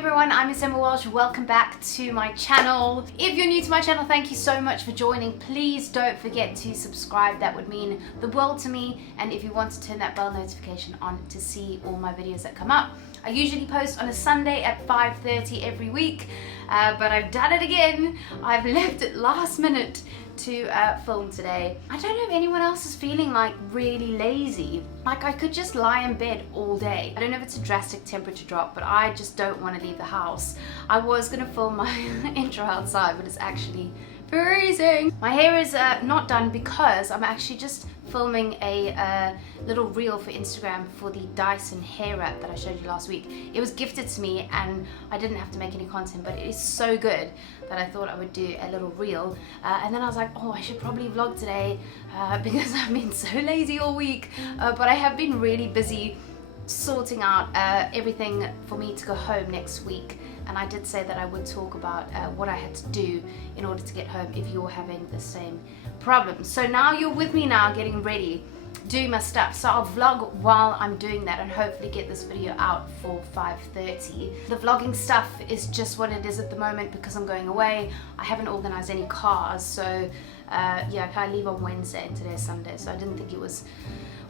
everyone, I'm Miss Emma Walsh. Welcome back to my channel. If you're new to my channel, thank you so much for joining. Please don't forget to subscribe. That would mean the world to me. And if you want to turn that bell notification on to see all my videos that come up. I usually post on a Sunday at 5:30 every week, but I've done it again. I've left it last minute to film today. I don't know if anyone else is feeling like really lazy. Like I could just lie in bed all day. I don't know if it's a drastic temperature drop, but I just don't want to leave the house. I was gonna film my intro outside, but it's actually freezing. My hair is not done because I'm actually just filming a little reel for Instagram for the Dyson hair wrap that I showed you last week. It was gifted to me and I didn't have to make any content, but it is so good that I thought I would do a little reel. And then I was like, oh, I should probably vlog today because I've been so lazy all week. But I have been really busy sorting out everything for me to go home next week. And I did say that I would talk about what I had to do in order to get home if you're having the same problem. So now you're with me now, getting ready, doing my stuff. So I'll vlog while I'm doing that and hopefully get this video out for 5:30. The vlogging stuff is just what it is at the moment because I'm going away. I haven't organized any cars, so yeah, I leave on Wednesday and today's Sunday, so I didn't think it was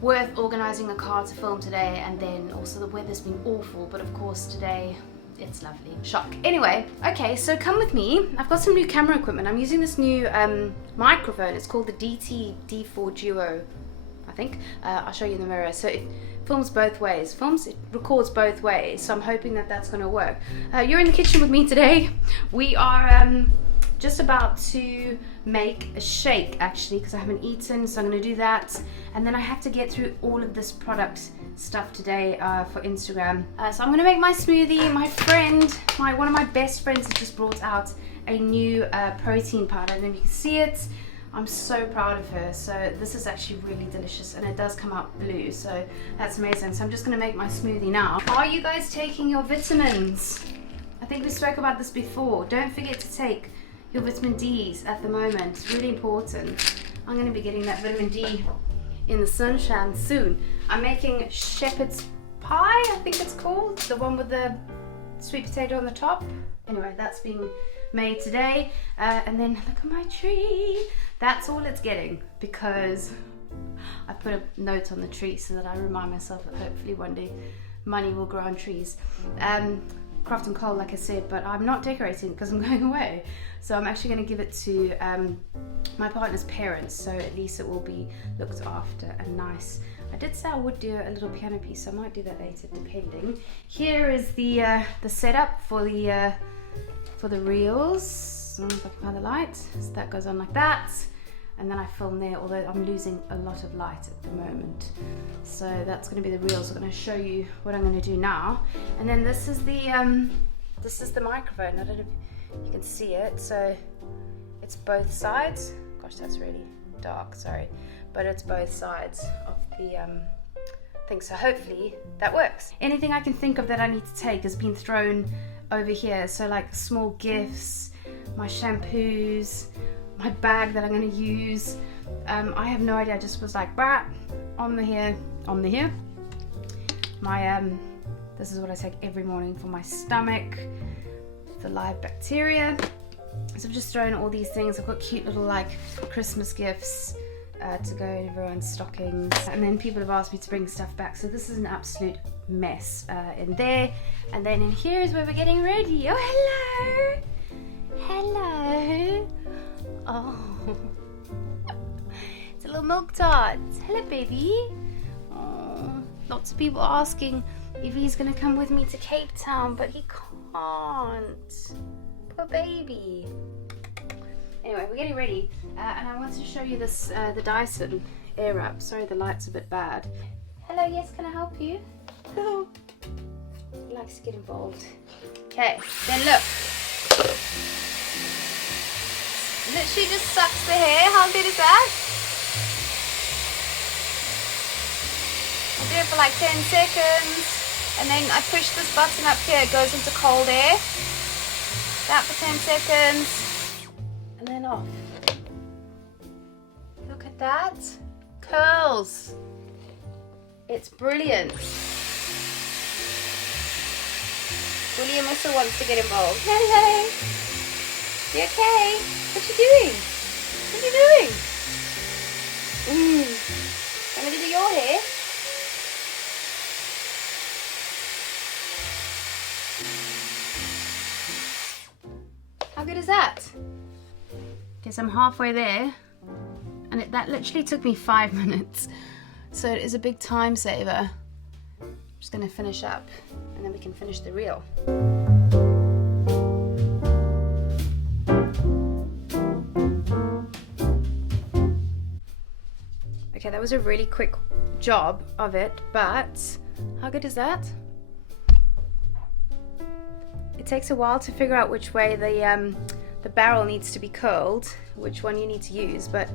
worth organizing a car to film today. And then also the weather's been awful, but of course today it's lovely. Shock. Anyway, okay, so come with me. I've got some new camera equipment. I'm using this new microphone. It's called the D4 Duo, I think. I'll show you in the mirror. So it films both ways. It records both ways. So I'm hoping that that's going to work. You're in the kitchen with me today. We are just about to make a shake actually because I haven't eaten, so I'm going to do that. And then I have to get through all of this product stuff today for Instagram. So I'm going to make my smoothie. My friend, one of my best friends has just brought out a new protein powder. I don't know if you can see it. I'm so proud of her. So this is actually really delicious and it does come out blue, so that's amazing. So I'm just going to make my smoothie now. Are you guys taking your vitamins? I think we spoke about this before. Don't forget to take your vitamin D's at the moment. It's really important. I'm going to be getting that vitamin D in the sunshine soon. I'm making shepherd's pie, I think it's called, the one with the sweet potato on the top. Anyway, that's being made today. And then look at my tree. That's all it's getting because I put a note on the tree so that I remind myself that hopefully one day money will grow on trees. Craft and coal, like I said, but I'm not decorating because I'm going away. So I'm actually going to give it to my partner's parents, so at least it will be looked after and nice. I did say I would do a little piano piece, so I might do that later, depending. Here is the setup for the reels. I don't know if I can find the light. So that goes on like that. And then I film there, although I'm losing a lot of light at the moment. So that's going to be the reels. I'm going to show you what I'm going to do now. And then this is the microphone. I don't know if you can see it. So it's both sides. Gosh, that's really dark, sorry. But it's both sides of the thing. So hopefully that works. Anything I can think of that I need to take has been thrown over here. So like small gifts, my shampoos, my bag that I'm going to use. I have no idea. I just was like, bah, on the here. My this is what I take every morning for my stomach, the live bacteria. So I've just thrown all these things. I've got cute little like Christmas gifts to go in everyone's stockings. And then people have asked me to bring stuff back. So this is an absolute mess in there. And then in here is where we're getting ready. Oh, hello. Hello. Oh, it's a little milk tart. Hello, baby. Oh, lots of people asking if he's gonna come with me to Cape Town, but he can't. Poor baby. Anyway, we're getting ready, and I wanted to show you this the Dyson air wrap. Sorry, the light's a bit bad. Hello, yes, can I help you? Oh, he likes to get involved. Okay, then look. Literally just sucks the hair. How good is that? I do it for like 10 seconds and then I push this button up here, it goes into cold air. That for 10 seconds and then off. Look at that. Curls. It's brilliant. William also wants to get involved. Hello. You okay? What you doing? What you doing? Want me to do your hair? How good is that? Okay, so I'm halfway there, and that literally took me 5 minutes. So it is a big time saver. I'm just gonna finish up, and then we can finish the reel. Okay, that was a really quick job of it, but how good is that? It takes a while to figure out which way the barrel needs to be curled, which one you need to use, but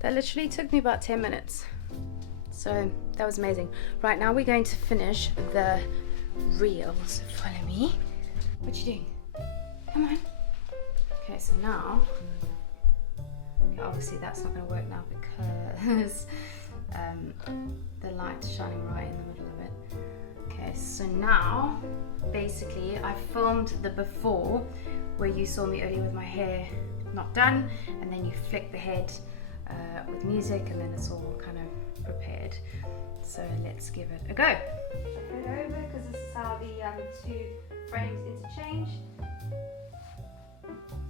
that literally took me about 10 minutes. So that was amazing. Right, now we're going to finish the reel, so follow me. What you doing? Come on. Okay, so now, okay, obviously that's not going to work now because the light's shining right in the middle of it. Okay, so now basically I filmed the before where you saw me earlier with my hair not done, and then you flick the head with music, and then it's all kind of prepared. So let's give it a go. Flip it over because this is how the two frames interchange.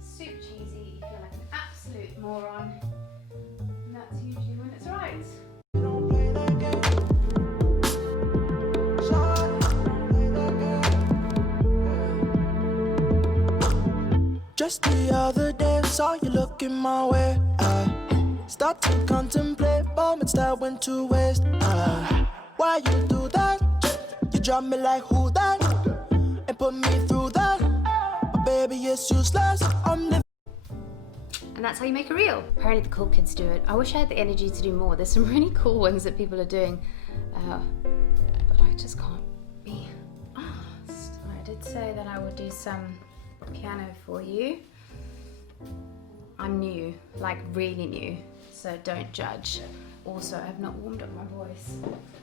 Super cheesy, you feel like an absolute moron, and that's usually when it's right. Just the other day, saw you looking my way. I start to contemplate moments that went to waste. Why you do that? You drop me like who that? And put me through that. But baby, it's useless. I'm living. And that's how you make a reel. Apparently the cool kids do it. I wish I had the energy to do more. There's some really cool ones that people are doing, but I just can't be asked. I did say that I would do some piano for you. I'm new, like really new, so don't judge. Also, I have not warmed up my voice.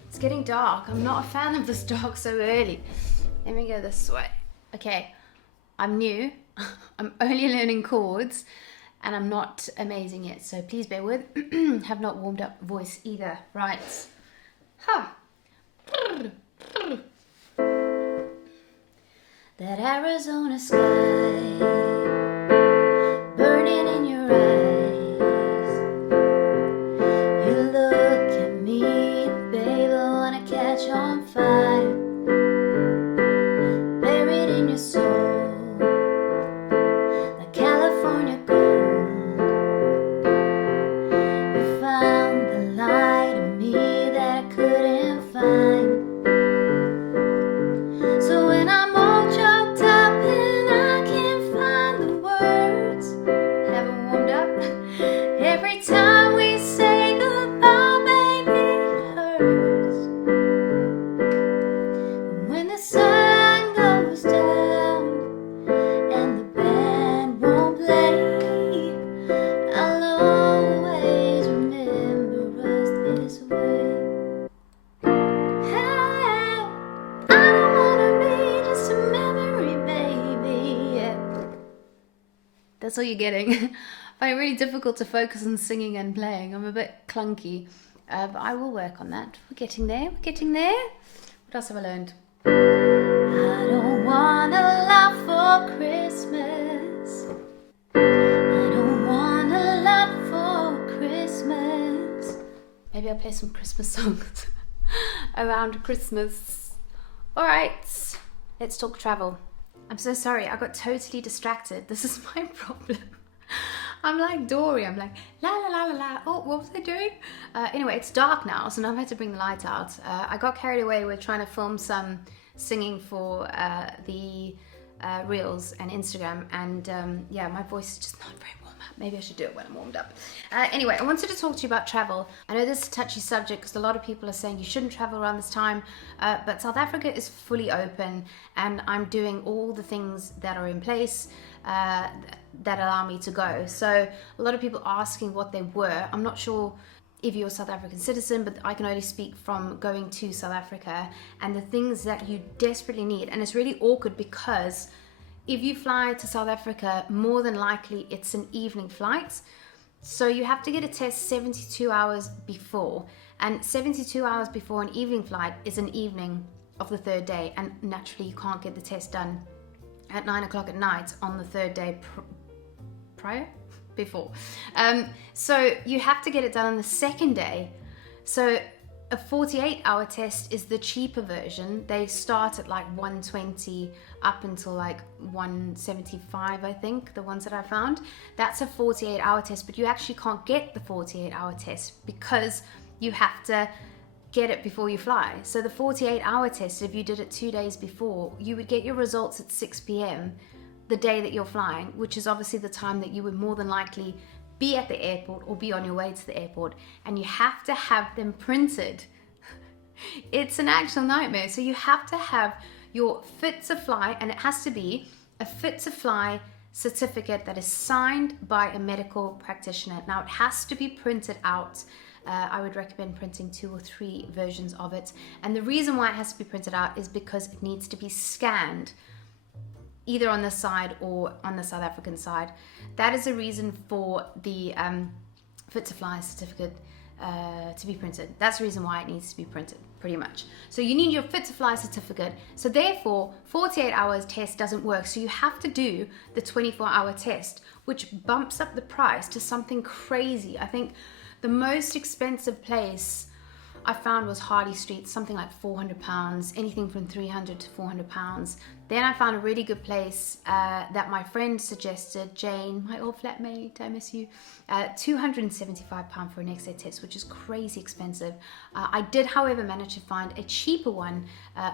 It's getting dark. I'm not a fan of this dark so early. Let me go this way. Okay, I'm new. I'm only learning chords, and I'm not amazing yet, so please bear with. Have not warmed up voice either. Right. Huh. That Arizona sky burning in your eyes. You look at me, baby, wanna catch on fire. Buried in your soul, like California gold. You found the light in me that I couldn't find. So when I'm all choked up and I can't find the words, haven't warmed up. Every time we say goodbye, baby, it hurts. When the sun goes down and the band won't play, I'll always remember us this way. Hey, I don't wanna be just a memory, baby. That's all you're getting. I find it really difficult to focus on singing and playing. I'm a bit clunky, but I will work on that. We're getting there, we're getting there. What else have I learned? I don't want a lot for Christmas. I don't want a lot for Christmas. Maybe I'll play some Christmas songs around Christmas. All right, let's talk travel. I'm so sorry, I got totally distracted. This is my problem. I'm like Dory, I'm like la la la la la. Oh, what was I doing? Anyway, it's dark now, so now I've had to bring the light out. I got carried away with trying to film some singing for the Reels and Instagram, and yeah, my voice is just not very warm up. Maybe I should do it when I'm warmed up. Anyway, I wanted to talk to you about travel. I know this is a touchy subject because a lot of people are saying you shouldn't travel around this time, but South Africa is fully open, and I'm doing all the things that are in place that allow me to go. So a lot of people asking what they were. I'm not sure if you're a South African citizen, but I can only speak from going to South Africa and the things that you desperately need. And it's really awkward because if you fly to South Africa, more than likely it's an evening flight. So you have to get a test 72 hours before. And 72 hours before an evening flight is an evening of the third day. And naturally you can't get the test done at 9 o'clock at night on the third day before. So you have to get it done on the second day. So a 48-hour test is the cheaper version. They start at like 120 up until like 175, I think, the ones that I found. That's a 48-hour test, but you actually can't get the 48-hour test because you have to get it before you fly. So the 48-hour test, if you did it 2 days before, you would get your results at 6 p.m. the day that you're flying, which is obviously the time that you would more than likely be at the airport or be on your way to the airport, and you have to have them printed. It's an actual nightmare. So you have to have your fit to fly, and it has to be a fit to fly certificate that is signed by a medical practitioner. Now it has to be printed out. I would recommend printing 2 or 3 versions of it. And the reason why it has to be printed out is because it needs to be scanned either on the side or on the South African side. That is the reason for the fit to fly certificate to be printed. That's the reason why it needs to be printed, pretty much. So you need your fit to fly certificate. So therefore 48 hours test doesn't work. So you have to do the 24-hour test, which bumps up the price to something crazy. I think the most expensive place I found was Harley Street, something like £400, anything from £300 to £400. Then I found a really good place that my friend suggested, Jane, my old flatmate, I miss you, £275 for an next day test, which is crazy expensive. I did, however, manage to find a cheaper one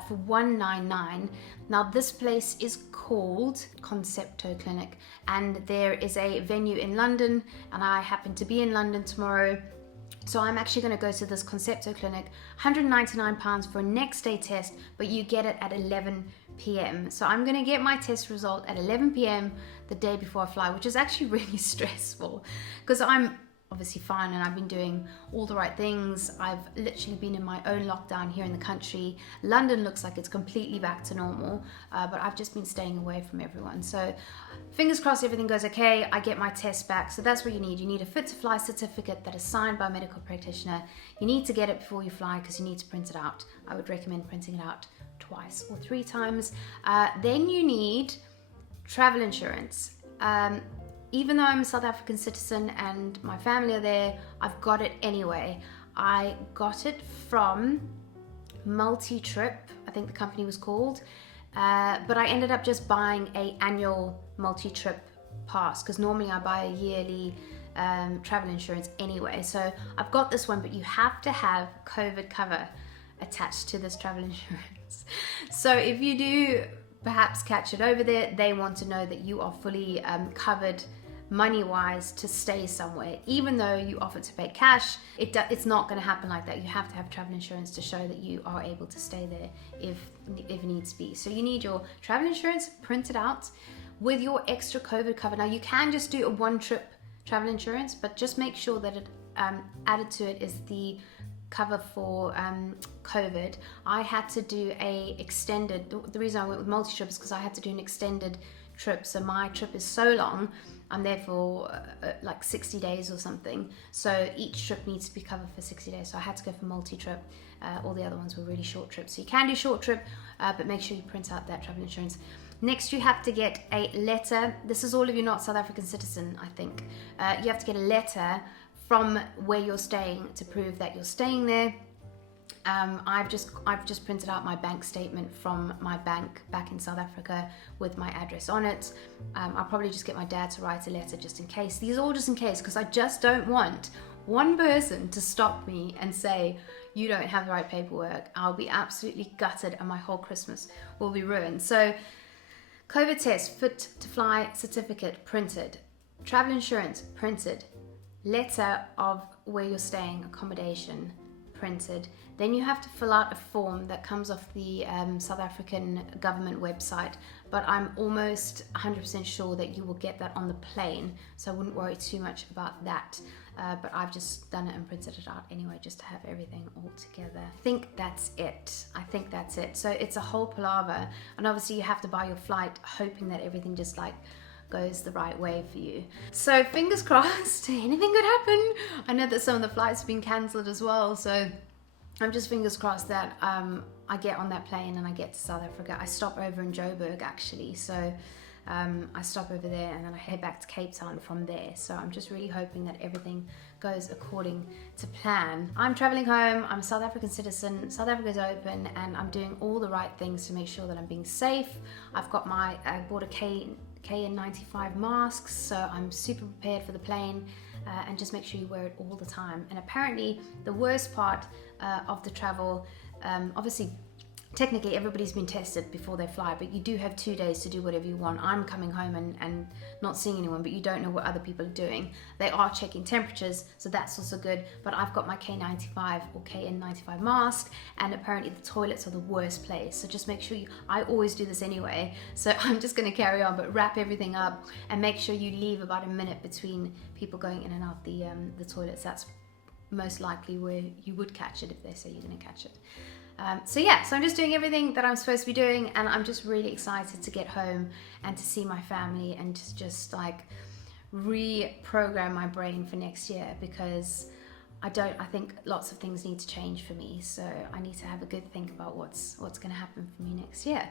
for $199. Now this place is called Concepto Clinic, and there is a venue in London, and I happen to be in London tomorrow. So I'm actually going to go to this Concepto Clinic, £199 for a next day test, but you get it at 11 p.m. So I'm going to get my test result at 11 p.m. the day before I fly, which is actually really stressful because I'm obviously fine and I've been doing all the right things. I've literally been in my own lockdown here in the country. London looks like it's completely back to normal, but I've just been staying away from everyone. So fingers crossed everything goes okay. I get my test back. So that's what you need. You need a fit to fly certificate that is signed by a medical practitioner. You need to get it before you fly because you need to print it out. I would recommend printing it out twice or 3 times. Then you need travel insurance. Even though I'm a South African citizen and my family are there, I've got it anyway. I got it from Multi-Trip, I think the company was called, but I ended up just buying an annual Multi-Trip pass because normally I buy a yearly travel insurance anyway. So I've got this one, but you have to have COVID cover attached to this travel insurance. So if you do perhaps catch it over there, they want to know that you are fully covered money-wise to stay somewhere. Even though you offer to pay cash, it's not going to happen like that. You have to have travel insurance to show that you are able to stay there if needs be. So you need your travel insurance printed out with your extra COVID cover. Now you can just do a one-trip travel insurance, but just make sure that it added to it is the cover for COVID. I had to do a extended, the reason I went with multi-trip is because I had to do an extended trip. So my trip is so long, I'm there for like 60 days or something. So each trip needs to be covered for 60 days. So I had to go for multi-trip. All the other ones were really short trips. So you can do short trip, but make sure you print out that travel insurance. Next, you have to get a letter. This is all if you're not South African citizen, I think. You have to get a letter from where you're staying to prove that you're staying there. I've just printed out my bank statement from my bank back in South Africa with my address on it. I'll probably just get my dad to write a letter just in case. These are all just in case because I just don't want one person to stop me and say, you don't have the right paperwork. I'll be absolutely gutted and my whole Christmas will be ruined. So COVID test, fit to fly certificate printed, travel insurance printed, letter of where you're staying, accommodation printed. Then you have to fill out a form that comes off the South African government website, but I'm almost 100% sure that you will get that on the plane, so I wouldn't worry too much about that. But I've just done it and printed it out anyway, just to have everything all together. I think that's it. So it's a whole palaver, and obviously you have to buy your flight hoping that everything just like goes the right way for you. So fingers crossed, anything could happen. I know that some of the flights have been cancelled as well, so I'm just fingers crossed that I get on that plane and I get to South Africa. I stop over in Joburg actually, so I stop over there and then I head back to Cape Town from there. So I'm just really hoping that everything goes according to plan. I'm traveling home, I'm a South African citizen, South Africa's open, and I'm doing all the right things to make sure that I'm being safe. I bought a KN95 masks, so I'm super prepared for the plane, and just make sure you wear it all the time. And apparently the worst part of the travel, obviously technically everybody's been tested before they fly, but you do have 2 days to do whatever you want. I'm coming home and not seeing anyone, but you don't know what other people are doing. They are checking temperatures, so that's also good. But I've got my K95 or KN95 mask, and apparently the toilets are the worst place. So just make sure I always do this anyway, so I'm just gonna carry on, but wrap everything up and make sure you leave about a minute between people going in and out the toilets. That's most likely where you would catch it if they say you're gonna catch it. So yeah, so I'm just doing everything that I'm supposed to be doing, and I'm just really excited to get home and to see my family and to just like reprogram my brain for next year, because I think lots of things need to change for me, so I need to have a good think about what's going to happen for me next year.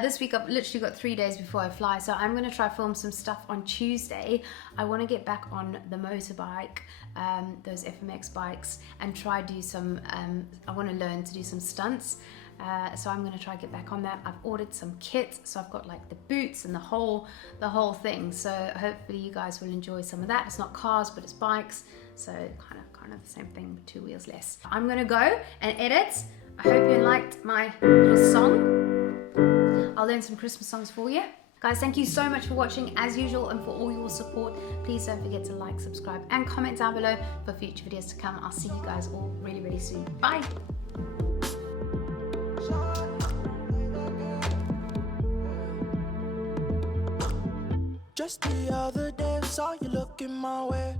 This week I've literally got 3 days before I fly, so I'm going to try film some stuff on Tuesday. I want to get back on the motorbike, those FMX bikes, and try do some, I want to learn to do some stunts. So I'm going to try get back on that. I've ordered some kit, so I've got like the boots and the whole thing. So hopefully you guys will enjoy some of that. It's not cars, but it's bikes, so kind of the same thing, but 2 wheels less. I'm going to go and edit. I hope you liked my little song. I'll learn some Christmas songs for you. Guys, thank you so much for watching as usual and for all your support. Please don't forget to like, subscribe, and comment down below for future videos to come. I'll see you guys all really, really soon. Bye. Just the other day, saw you looking my way.